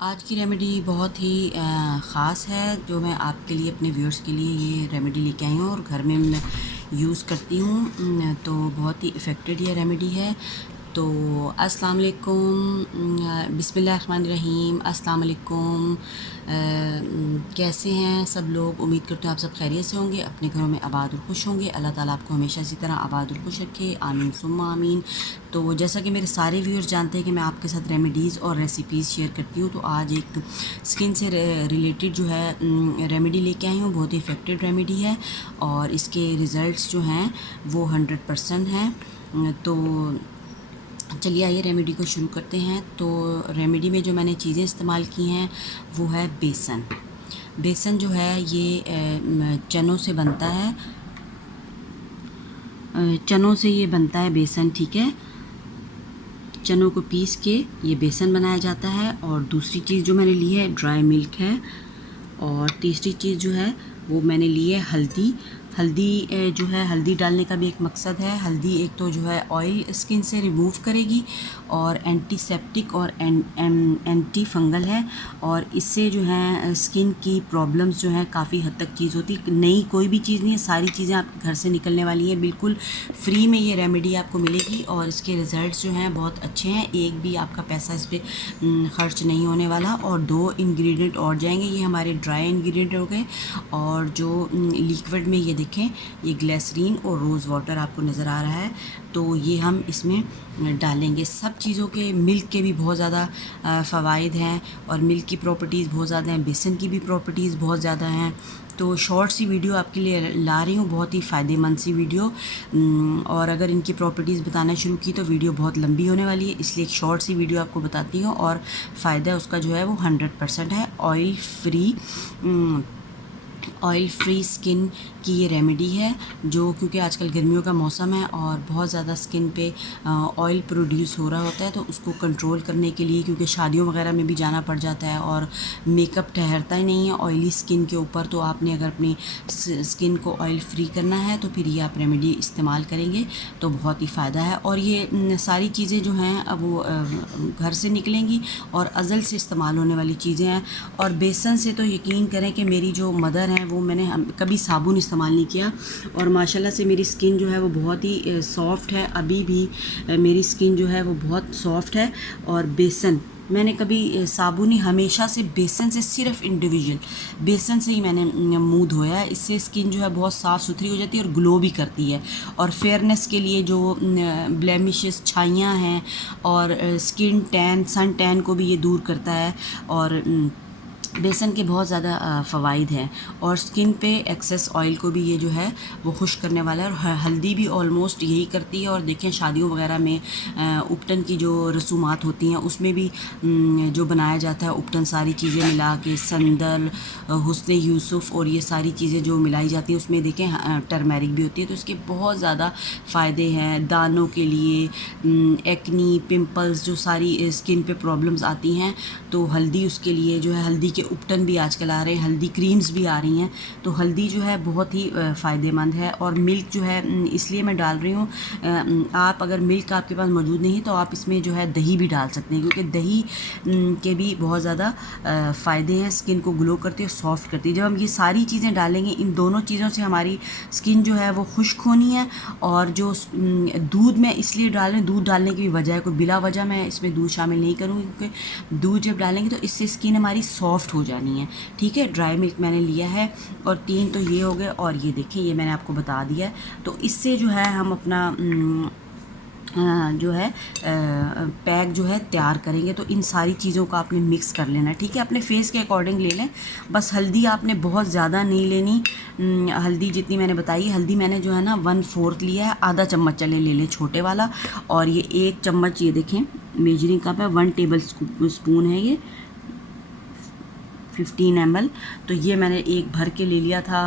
आज की रेमेडी बहुत ही ख़ास है जो मैं आपके लिए अपने व्यूअर्स के लिए ये रेमेडी लेके आई हूँ और घर में मैं यूज़ करती हूँ। तो बहुत ही इफ़ेक्टिव ये रेमेडी है। तो अस्सलाम वालेकुम, बिस्मिल्लाहिर्रहमानिर्रहीम, अस्सलाम वालेकुम। कैसे हैं सब लोग? उम्मीद करते हैं आप सब खैरियत से होंगे, अपने घरों में आबाद और खुश होंगे। अल्लाह ताला आपको हमेशा इसी तरह आबाद और खुश रखे, आमीन सुम्मा आमीन। तो जैसा कि मेरे सारे व्यूअर्स जानते हैं कि मैं आपके साथ रेमेडीज़ और रेसिपीज़ शेयर करती हूँ, तो आज एक स्किन से रिलेटेड जो है रेमेडी लेके आई हूँ। बहुत ही इफ़ेक्टिव रेमेडी है और इसके रिज़ल्ट्स जो हैं वो 100% हैं। तो चलिए आइए रेमेडी को शुरू करते हैं। तो रेमेडी में जो मैंने चीज़ें इस्तेमाल की हैं वो है बेसन। बेसन जो है ये चनों से बनता है, चनों से ये बनता है बेसन, ठीक है। चनों को पीस के ये बेसन बनाया जाता है। और दूसरी चीज़ जो मैंने ली है ड्राई मिल्क है। और तीसरी चीज़ जो है वो मैंने ली है हल्दी। हल्दी जो है, हल्दी डालने का भी एक मकसद है। हल्दी एक तो जो है ऑयल स्किन से रिमूव करेगी और एंटीसेप्टिक और एंटी फंगल है। और इससे जो है स्किन की प्रॉब्लम्स जो हैं काफ़ी हद तक चीज़ होती है। नई कोई भी चीज़ नहीं है, सारी चीज़ें आपके घर से निकलने वाली हैं। बिल्कुल फ्री में ये रेमेडी आपको मिलेगी और इसके रिज़ल्ट्स जो हैं बहुत अच्छे हैं। एक भी आपका पैसा इस पर खर्च नहीं होने वाला। और 2 इंग्रेडिएंट और जाएंगे। ये हमारे ड्राई इंग्रेडिएंट हो गए और जो लिक्विड में ये देखें, ये ग्लिसरीन और रोज़ वाटर आपको नज़र आ रहा है, तो ये हम इसमें डालेंगे। सब चीज़ों के मिल्क के भी बहुत ज़्यादा फ़वाइद हैं और मिल्क की प्रॉपर्टीज़ बहुत ज़्यादा हैं, बेसन की भी प्रॉपर्टीज़ बहुत ज़्यादा हैं। तो शॉर्ट सी वीडियो आपके लिए ला रही हूँ, बहुत ही फ़ायदेमंद सी वीडियो। और अगर इनकी प्रॉपर्टीज़ बताना शुरू की तो वीडियो बहुत लंबी होने वाली है, इसलिए एक शॉर्ट सी वीडियो आपको बताती हूँ। और फ़ायदा उसका जो है वो 100% है। ऑयल फ्री स्किन की ये रेमेडी है, जो क्योंकि आजकल गर्मियों का मौसम है और बहुत ज़्यादा स्किन पे ऑयल प्रोड्यूस हो रहा होता है, तो उसको कंट्रोल करने के लिए, क्योंकि शादियों वगैरह में भी जाना पड़ जाता है और मेकअप ठहरता ही नहीं है ऑयली स्किन के ऊपर, तो आपने अगर अपनी स्किन को ऑयल फ्री करना है तो फिर ये आप रेमेडी इस्तेमाल करेंगे तो बहुत ही फ़ायदा है। और ये सारी चीज़ें जो हैं अब वो घर से निकलेंगी और अज़ल से इस्तेमाल होने वाली चीज़ें हैं। और बेसन से तो यकीन करें कि मेरी जो मदर हैं वो मैंने कभी साबुन इस्तेमाल नहीं किया और माशाल्लाह से मेरी स्किन जो है वो बहुत ही सॉफ़्ट है। अभी भी मेरी स्किन जो है वो बहुत सॉफ़्ट है। और बेसन मैंने कभी साबुन ही, हमेशा से बेसन से, सिर्फ इंडिविजुअल बेसन से ही मैंने मुंह धोया है। इससे स्किन जो है बहुत साफ़ सुथरी हो जाती है और ग्लो भी करती है। और फेयरनेस के लिए जो ब्लेमिशेस, छाइयाँ हैं और स्किन टैन, सन टैन को भी ये दूर करता है। और बेसन के बहुत ज़्यादा फ़वाइद हैं। और स्किन पे एक्सेस ऑयल को भी ये जो है वो खुश करने वाला है। और हल्दी भी ऑलमोस्ट यही करती है। और देखें शादियों वगैरह में उपटन की जो रसूमात होती हैं उसमें भी जो बनाया जाता है उपटन, सारी चीज़ें मिला के, संदल, हुस्न यूसुफ और ये सारी चीज़ें जो मिलाई जाती हैं उसमें देखें टर्मेरिक भी होती है। तो इसके बहुत ज़्यादा फ़ायदे हैं दानों के लिए, एक्नी, पिंपल्स, जो सारी स्किन पे प्रॉब्लम्स आती हैं तो हल्दी उसके लिए जो है, हल्दी के उपटन भी आजकल आ रहे हैं, हल्दी क्रीम्स भी आ रही हैं। तो हल्दी जो है बहुत ही फ़ायदेमंद है। और मिल्क जो है इसलिए मैं डाल रही हूँ, आप अगर मिल्क आपके पास मौजूद नहीं तो आप इसमें जो है दही भी डाल सकते हैं, क्योंकि दही के भी बहुत ज़्यादा फ़ायदे हैं, स्किन को ग्लो करती है, सॉफ्ट करती है। जब हम ये सारी चीज़ें डालेंगे, इन दोनों चीज़ों से हमारी स्किन जो है वो खुश्क होनी है। और जो दूध में इसलिए डाल रहे हैं, दूध डालने की भी वजह है, कोई बिला वजह मैं इसमें दूध शामिल नहीं करूँगी, क्योंकि दूध जब डालेंगे तो इससे स्किन हमारी सॉफ्ट हो जानी है, ठीक है। ड्राई मिल्क मैंने लिया है और 3 तो ये हो गए। और ये देखें, ये मैंने आपको बता दिया है। तो इससे जो है हम अपना जो है पैक जो है तैयार करेंगे। तो इन सारी चीज़ों का आपने मिक्स कर लेना, ठीक है। अपने फेस के अकॉर्डिंग ले लें, बस हल्दी आपने बहुत ज़्यादा नहीं लेनी। हल्दी जितनी मैंने बताई, हल्दी मैंने जो है ना 1/4 लिया है, आधा चम्मच चले ले लें छोटे वाला। और ये 1 चम्मच, ये देखें मेजरिंग कप है, 1 टेबल स्पून है ये 15 ml। तो ये मैंने एक भर के ले लिया था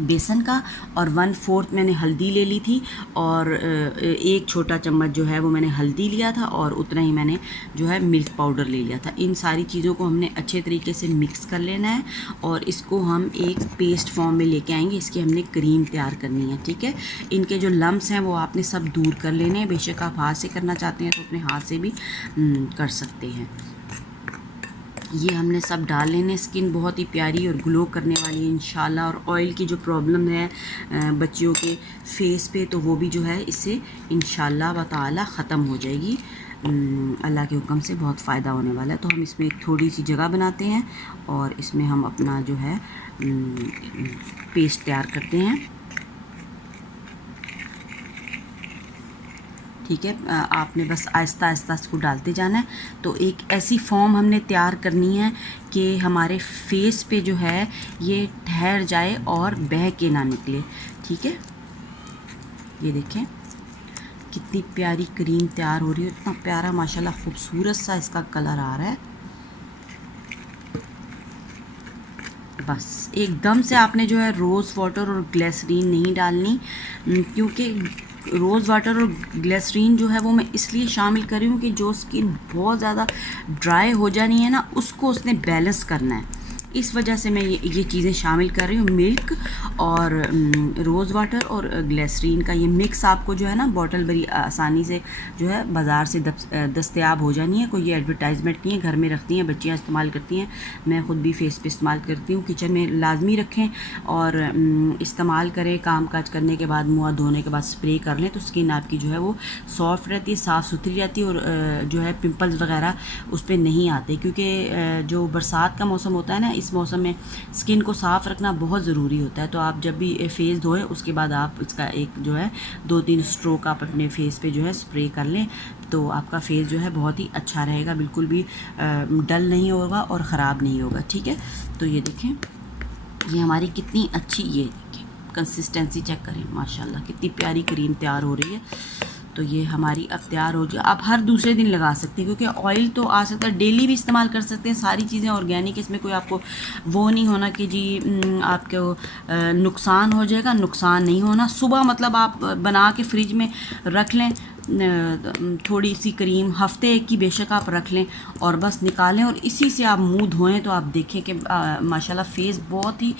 बेसन का। और 1/4 मैंने हल्दी ले ली थी। और 1 छोटा चम्मच जो है वो मैंने हल्दी लिया था और उतना ही मैंने जो है मिल्क पाउडर ले लिया था। इन सारी चीज़ों को हमने अच्छे तरीके से मिक्स कर लेना है और इसको हम एक पेस्ट फॉर्म में लेके आएंगे। इसकी हमने क्रीम तैयार करनी है, ठीक है। इनके जो लम्स हैं वो आपने सब दूर कर लेने हैं। बेशक आप हाथ से करना चाहते हैं तो अपने हाथ से भी कर सकते हैं। ये हमने सब डाल लेने। स्किन बहुत ही प्यारी और ग्लो करने वाली है इंशाल्लाह। और ऑयल की जो प्रॉब्लम है बच्चियों के फेस पे, तो वो भी जो है इससे इंशाल्लाह व ताला ख़त्म हो जाएगी। अल्लाह के हुक्म से बहुत फ़ायदा होने वाला है। तो हम इसमें एक थोड़ी सी जगह बनाते हैं और इसमें हम अपना जो है पेस्ट तैयार करते हैं। ठीक है, आपने बस आहिस्ता आहिस्ता इसको डालते जाना है। तो एक ऐसी फॉर्म हमने तैयार करनी है कि हमारे फेस पे जो है ये ठहर जाए और बह के ना निकले। ठीक है, ये देखें कितनी प्यारी क्रीम तैयार हो रही है, इतना प्यारा माशाल्लाह खूबसूरत सा इसका कलर आ रहा है। बस एकदम से आपने जो है रोज़ वाटर और ग्लिसरीन नहीं डालनी, क्योंकि रोज़ वाटर और ग्लिसरीन जो है वो मैं इसलिए शामिल कर रही हूँ कि जो स्किन बहुत ज़्यादा ड्राई हो जानी है ना, उसको उसने बैलेंस करना है। इस वजह से मैं ये चीज़ें शामिल कर रही हूँ। मिल्क और रोज़ वाटर और ग्लिसरीन का ये मिक्स आपको जो है ना बॉटल बड़ी आसानी से जो है बाज़ार से दस्तयाब हो जानी है। कोई ये एडवर्टाइजमेंट नहीं है, घर में रखती हैं बच्चियाँ इस्तेमाल करती हैं, मैं ख़ुद भी फेस पे इस्तेमाल करती हूँ। किचन में लाजमी रखें और इस्तेमाल करें। काम काज करने के बाद, मुँह धोने के बाद स्प्रे कर लें तो स्किन आपकी जो है वो सॉफ्ट रहती है, साफ़ सुथरी रहती है और जो है पिंपल्स वगैरह उस पर नहीं आते। क्योंकि जो बरसात का मौसम होता है ना, इस मौसम में स्किन को साफ़ रखना बहुत ज़रूरी होता है। तो आप जब भी फेस धोएं उसके बाद आप इसका एक जो है 2-3 स्ट्रोक आप अपने फेस पे जो है स्प्रे कर लें, तो आपका फेस जो है बहुत ही अच्छा रहेगा, बिल्कुल भी डल नहीं होगा और ख़राब नहीं होगा। ठीक है, तो ये देखें ये हमारी कितनी अच्छी, ये देखें कंसिस्टेंसी चेक करें माशाल्लाह कितनी प्यारी क्रीम तैयार हो रही है। तो ये हमारी अब तैयार हो जाए। आप हर दूसरे दिन लगा सकते हैं, क्योंकि ऑयल तो आ सकता है, डेली भी इस्तेमाल कर सकते हैं। सारी चीज़ें ऑर्गेनिक, इसमें कोई आपको वो नहीं होना कि जी आपको नुकसान हो जाएगा, नुकसान नहीं होना। सुबह मतलब आप बना के फ्रिज में रख लें थोड़ी सी क्रीम, हफ्ते एक की बेशक आप रख लें और बस निकालें और इसी से आप मुंह धोएं तो आप देखें कि माशाल्लाह फेस बहुत ही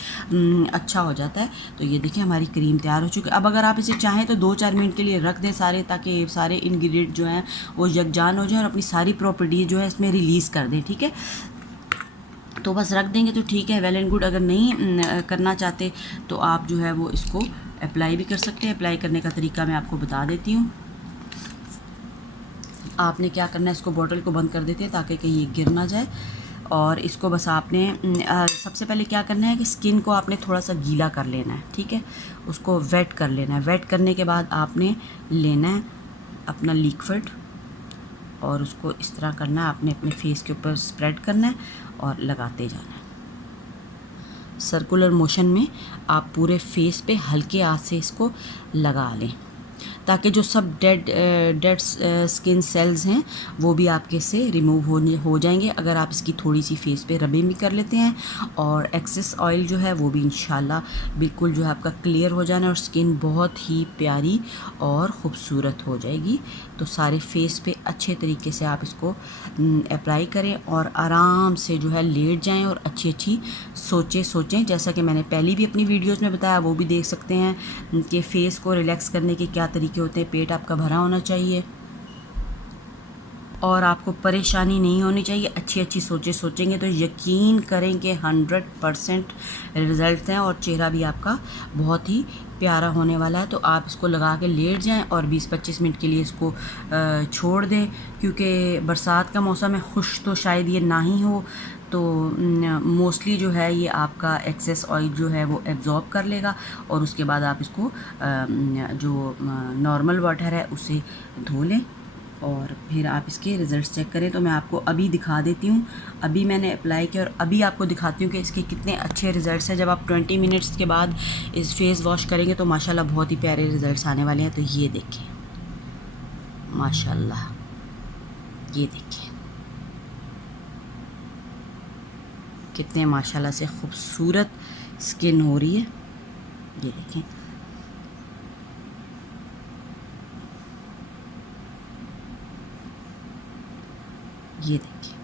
अच्छा हो जाता है। तो ये देखिए हमारी क्रीम तैयार हो चुकी है। अब अगर आप इसे चाहें तो 2-4 मिनट के लिए रख दें सारे, ताकि सारे इंग्रेडिएंट जो हैं वो यकजान हो जाए और अपनी सारी प्रॉपर्टी जो है इसमें रिलीज़ कर दें। ठीक है, तो बस रख देंगे तो ठीक है, वेल एंड गुड। अगर नहीं करना चाहते तो आप जो है वो इसको अप्लाई भी कर सकते हैं। अप्लाई करने का तरीका मैं आपको बता देती हूँ। आपने क्या करना है, इसको बॉटल को बंद कर देते हैं ताकि कहीं ये गिर ना जाए। और इसको बस आपने सबसे पहले क्या करना है कि स्किन को आपने थोड़ा सा गीला कर लेना है। ठीक है, उसको वेट कर लेना है। वेट करने के बाद आपने लेना है अपना लिक्विड और उसको इस तरह करना है, आपने अपने फेस के ऊपर स्प्रेड करना है और लगाते जाना है। सर्कुलर मोशन में आप पूरे फेस पे हल्के हाथ से इसको लगा लें, ताकि जो सब डेड स्किन सेल्स हैं वो भी आपके से रिमूव हो जाएंगे अगर आप इसकी थोड़ी सी फेस पे रबिंग भी कर लेते हैं। और एक्सेस ऑयल जो है वो भी इंशाल्लाह बिल्कुल जो है आपका क्लियर हो जाना और स्किन बहुत ही प्यारी और ख़ूबसूरत हो जाएगी। तो सारे फेस पे अच्छे तरीके से आप इसको अप्लाई करें और आराम से जो है लेट जाएं और अच्छी सोचें। जैसा कि मैंने पहले भी अपनी वीडियोस में बताया, वो भी देख सकते हैं कि फ़ेस को रिलैक्स करने के क्या तरीके होते हैं। पेट आपका भरा होना चाहिए और आपको परेशानी नहीं होनी चाहिए। अच्छी सोचेंगे तो यकीन करें कि 100% रिज़ल्ट हैं और चेहरा भी आपका बहुत ही प्यारा होने वाला है। तो आप इसको लगा के लेट जाएं और 20-25 मिनट के लिए इसको छोड़ दें, क्योंकि बरसात का मौसम है, खुश तो शायद ये ना ही हो, तो मोस्टली जो है ये आपका एक्सेस ऑयल जो है वो एब्जॉर्ब कर लेगा और उसके बाद आप इसको जो नॉर्मल वाटर है उससे धो लें और फिर आप इसके रिज़ल्ट चेक करें। तो मैं आपको अभी दिखा देती हूँ, अभी मैंने अप्लाई किया और अभी आपको दिखाती हूँ कि इसके कितने अच्छे रिज़ल्ट्स हैं। जब आप 20 मिनट्स के बाद इस फेस वॉश करेंगे तो माशाल्लाह बहुत ही प्यारे रिज़ल्ट्स आने वाले हैं। तो ये देखें माशाल्लाह, ये देखें कितने माशाल्लाह से ख़ूबसूरत स्किन हो रही है। ये देखें, ये देखिए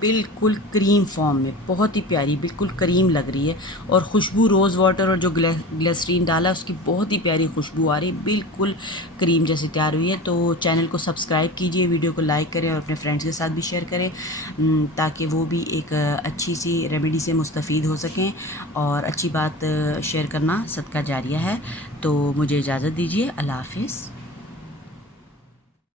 बिल्कुल क्रीम फॉर्म में, बहुत ही प्यारी, बिल्कुल क्रीम लग रही है। और खुशबू रोज़ वाटर और जो ग्लिसरीन डाला उसकी बहुत ही प्यारी खुशबू आ रही है, बिल्कुल क्रीम जैसी तैयार हुई है। तो चैनल को सब्सक्राइब कीजिए, वीडियो को लाइक करें और अपने फ्रेंड्स के साथ भी शेयर करें, ताकि वो भी एक अच्छी सी रेमेडी से मुस्तफ़ीद हो सकें। और अच्छी बात शेयर करना सदका जारिया है। तो मुझे इजाज़त दीजिए, अल्लाह हाफ़िज़।